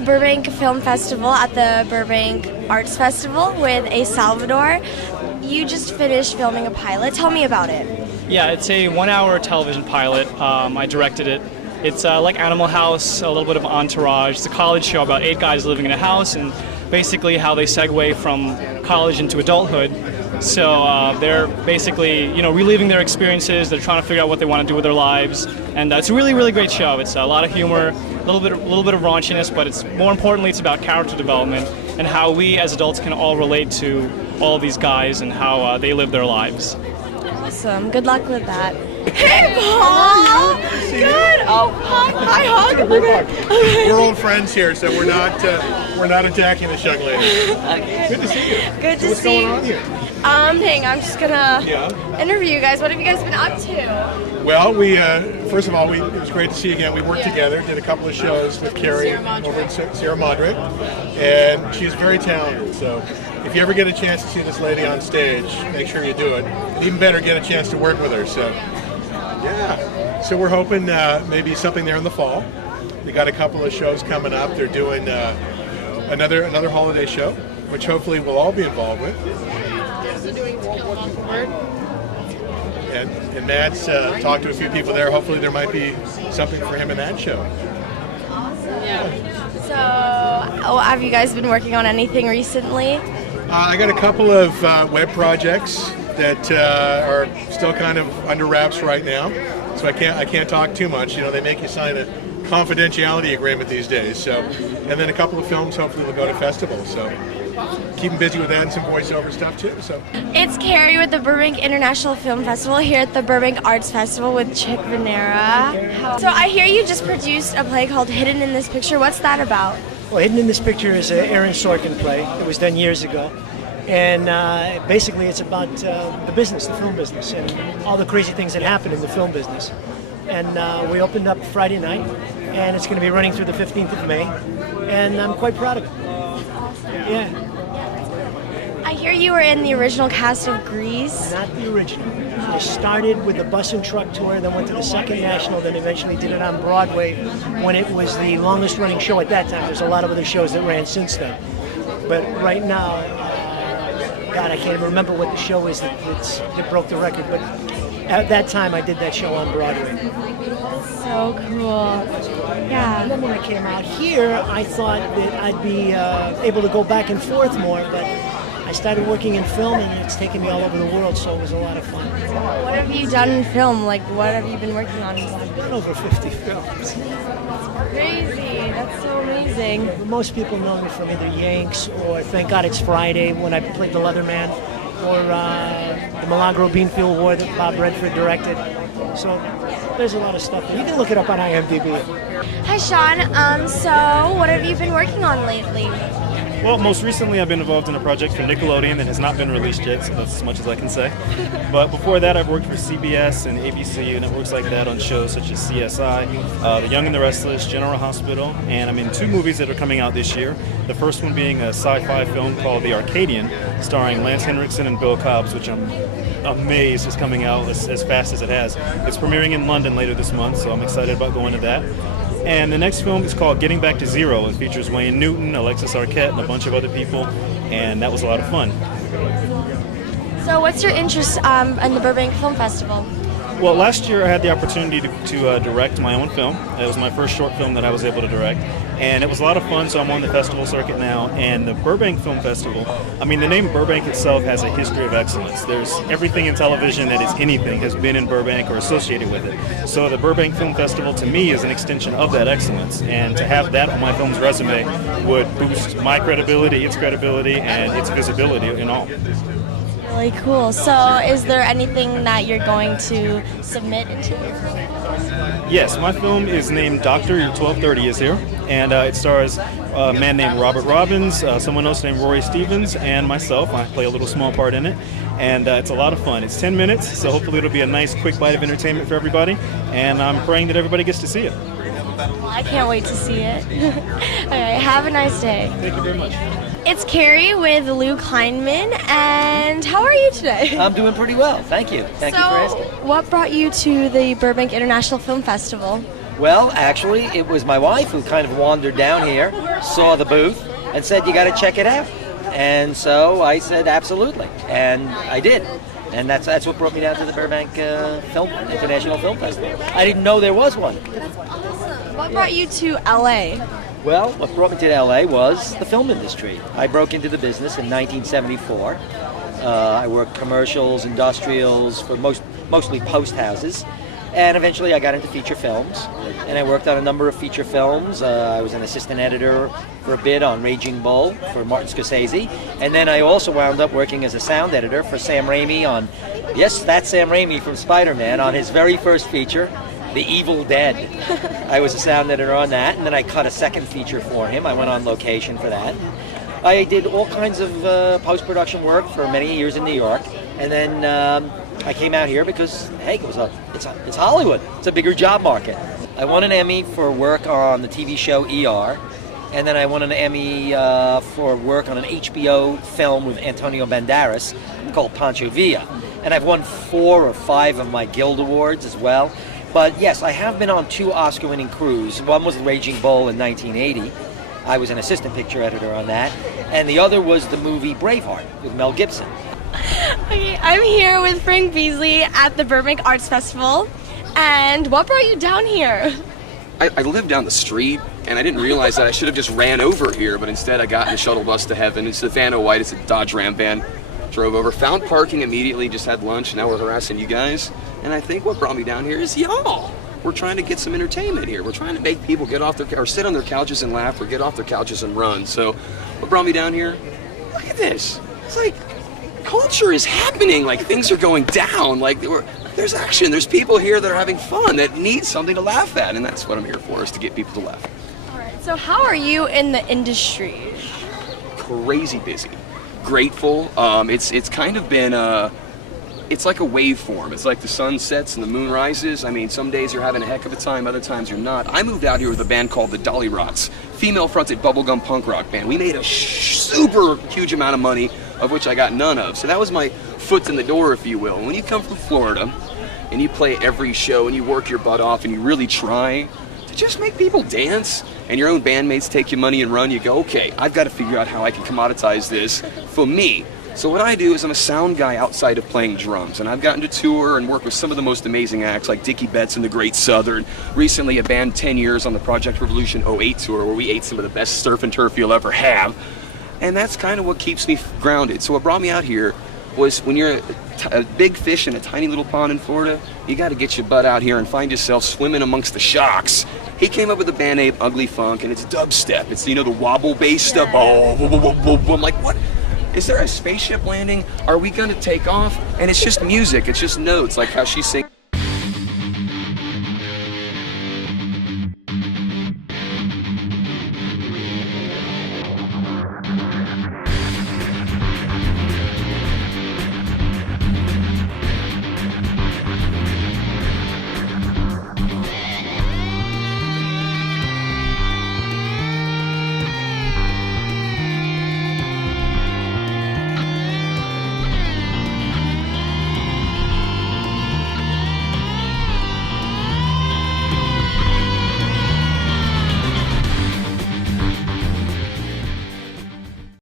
the Burbank Film Festival at the Burbank ARTS Festival with A Salvador. You just finished filming a pilot. Tell me about it. Yeah, it's a 1-hour television pilot. I directed it. It's like Animal House, a little bit of Entourage. It's a college show about 8 guys living in a house and basically how they segue from college into adulthood. So they're basically, reliving their experiences. They're trying to figure out what they want to do with their lives, and it's a really, really great show. It's a lot of humor, a little bit of raunchiness, but it's more importantly, it's about character development and how we as adults can all relate to all of these guys and how they live their lives. Awesome. Good luck with that. Hey, Paul. Good. Oh, hi, hug. Okay. We're old friends here, so we're not attacking this young lady. Okay. Good to see you. Good to What's see going on here? I'm just gonna interview you guys. What have you guys been up to? Well, first of all, it was great to see you again. We worked together, did a couple of shows with Carrie over in Sierra Madre, and she's very talented. So if you ever get a chance to see this lady on stage, make sure you do it. And even better, get a chance to work with her. So, yeah. So we're hoping maybe something there in the fall. We got a couple of shows coming up. They're doing another holiday show, which hopefully we'll all be involved with. And Matt's talked to a few people there. Hopefully there might be something for him in that show. Awesome. Yeah. So, have you guys been working on anything recently? I got a couple of web projects that are still kind of under wraps right now, so I can't talk too much. They make you sign a confidentiality agreement these days. So, and then a couple of films hopefully will go to festivals. So, keeping busy with that and some voiceover stuff too. So, it's Carrie with the Burbank International Film Festival here at the Burbank ARTS Festival with Venera. So I hear you just produced a play called Hidden in This Picture. What's that about? Well, Hidden in This Picture is an Aaron Sorkin play. It was done years ago. And basically it's about the business, the film business, and all the crazy things that happen in the film business. And we opened up Friday night, and it's going to be running through the 15th of May. And I'm quite proud of it. Awesome. Yeah. I hear you were in the original cast of Grease. Not the original. I started with the bus and truck tour, then went to the second national, then eventually did it on Broadway when it was the longest running show at that time. There's a lot of other shows that ran since then. But right now, God, I can't even remember what the show is that broke the record. But at that time, I did that show on Broadway. So cool. Yeah. And then when I came out here, I thought that I'd be able to go back and forth more, but I started working in film, and it's taken me all over the world, so it was a lot of fun. What have you done in film? Like, what have you been working on? I've done over 50 films. That's crazy. That's so amazing. Most people know me from either Yanks or Thank God It's Friday when I played the Leatherman, or the Milagro Beanfield War that Bob Redford directed. So there's a lot of stuff. You can look it up on IMDb. Hi, Sean. So what have you been working on lately? Well, most recently I've been involved in a project for Nickelodeon that has not been released yet, so that's as much as I can say. But before that, I've worked for CBS and ABC networks like that on shows such as CSI, The Young and the Restless, General Hospital, and I'm in 2 movies that are coming out this year. The first one being a sci-fi film called The Arcadian, starring Lance Henriksen and Bill Cobbs, which I'm amazed is coming out as fast as it has. It's premiering in London later this month, so I'm excited about going to that. And the next film is called Getting Back to Zero. It features Wayne Newton, Alexis Arquette, and a bunch of other people, and that was a lot of fun. So what's your interest in the Burbank Film Festival? Well, last year I had the opportunity to direct my own film. It was my first short film that I was able to direct, and it was a lot of fun, so I'm on the festival circuit now. And the Burbank Film Festival, I mean, the name Burbank itself has a history of excellence. There's everything in television that is anything has been in Burbank or associated with it. So the Burbank Film Festival, to me, is an extension of that excellence, and to have that on my film's resume would boost my credibility, its credibility, and its visibility in all. Really cool. So is there anything that you're going to submit into your film? Yes, my film is named Doctor, Your 1230 is here, and it stars a man named Robert Robbins, someone else named Rory Stevens, and myself. I play a little small part in it, and it's a lot of fun. It's 10 minutes, so hopefully it'll be a nice quick bite of entertainment for everybody, and I'm praying that everybody gets to see it. Well, I can't wait to see it. All right, have a nice day. Thank you very much. It's Carrie with Luke Hyneman, and how are you today? I'm doing pretty well, thank you. Thank you for asking. What brought you to the Burbank International Film Festival? Well, actually, it was my wife who kind of wandered down here, saw the booth, and said, "You got to check it out." And so I said, "Absolutely," and I did. And that's what brought me down to the Burbank International Film Festival. I didn't know there was one. That's awesome. What brought you to LA? Well, what brought me to LA was the film industry. I broke into the business in 1974. I worked commercials, industrials, for mostly post houses. And eventually I got into feature films, and I worked on a number of feature films. I was an assistant editor for a bit on Raging Bull for Martin Scorsese, and then I also wound up working as a sound editor for Sam Raimi on, yes, that's Sam Raimi from Spider-Man, on his very first feature, The Evil Dead. I was a sound editor on that, and then I cut a second feature for him. I went on location for that. I did all kinds of post-production work for many years in New York, and then I came out here because, hey, it's Hollywood. It's a bigger job market. I won an Emmy for work on the TV show ER, and then I won an Emmy for work on an HBO film with Antonio Banderas called Pancho Villa. And I've won 4 or 5 of my Guild Awards as well. But yes, I have been on 2 Oscar-winning crews. One was Raging Bull in 1980. I was an assistant picture editor on that. And the other was the movie Braveheart with Mel Gibson. Okay, I'm here with Frank Beasley at the Burbank ARTS Festival. And what brought you down here? I live down the street, and I didn't realize that I should have just ran over here, but instead I got in a shuttle bus to heaven. It's a Vanna White, it's a Dodge Ram van. Drove over, found parking immediately, just had lunch, and now we're harassing you guys. And I think what brought me down here is y'all. We're trying to get some entertainment here. We're trying to make people get off their, or sit on their couches and laugh, or get off their couches and run. So what brought me down here? Look at this. It's like, culture is happening, like things are going down, like there's action, there's people here that are having fun, that need something to laugh at, and that's what I'm here for, is to get people to laugh. Alright, so how are you in the industry? Crazy busy. Grateful. It's kind of been it's like a waveform. It's like the sun sets and the moon rises. I mean, some days you're having a heck of a time, other times you're not. I moved out here with a band called the Dolly Rots, female-fronted bubblegum punk rock band. We made a super huge amount of money, of which I got none of. So that was my foot in the door, if you will. And when you come from Florida, and you play every show, and you work your butt off, and you really try to just make people dance, and your own bandmates take your money and run, you go, okay, I've got to figure out how I can commoditize this for me. So what I do is I'm a sound guy outside of playing drums, and I've gotten to tour and work with some of the most amazing acts like Dickie Betts and the Great Southern. Recently a band 10 years on the Project Revolution 08 tour, where we ate some of the best surf and turf you'll ever have. And that's kind of what keeps me grounded. So what brought me out here was, when you're a big fish in a tiny little pond in Florida, you got to get your butt out here and find yourself swimming amongst the sharks. He came up with a band name, Ugly Funk, and it's dubstep. It's, you know, the wobble-based stuff. Oh, I'm like, what? Is there a spaceship landing? Are we going to take off? And it's just music. It's just notes, like how she sings.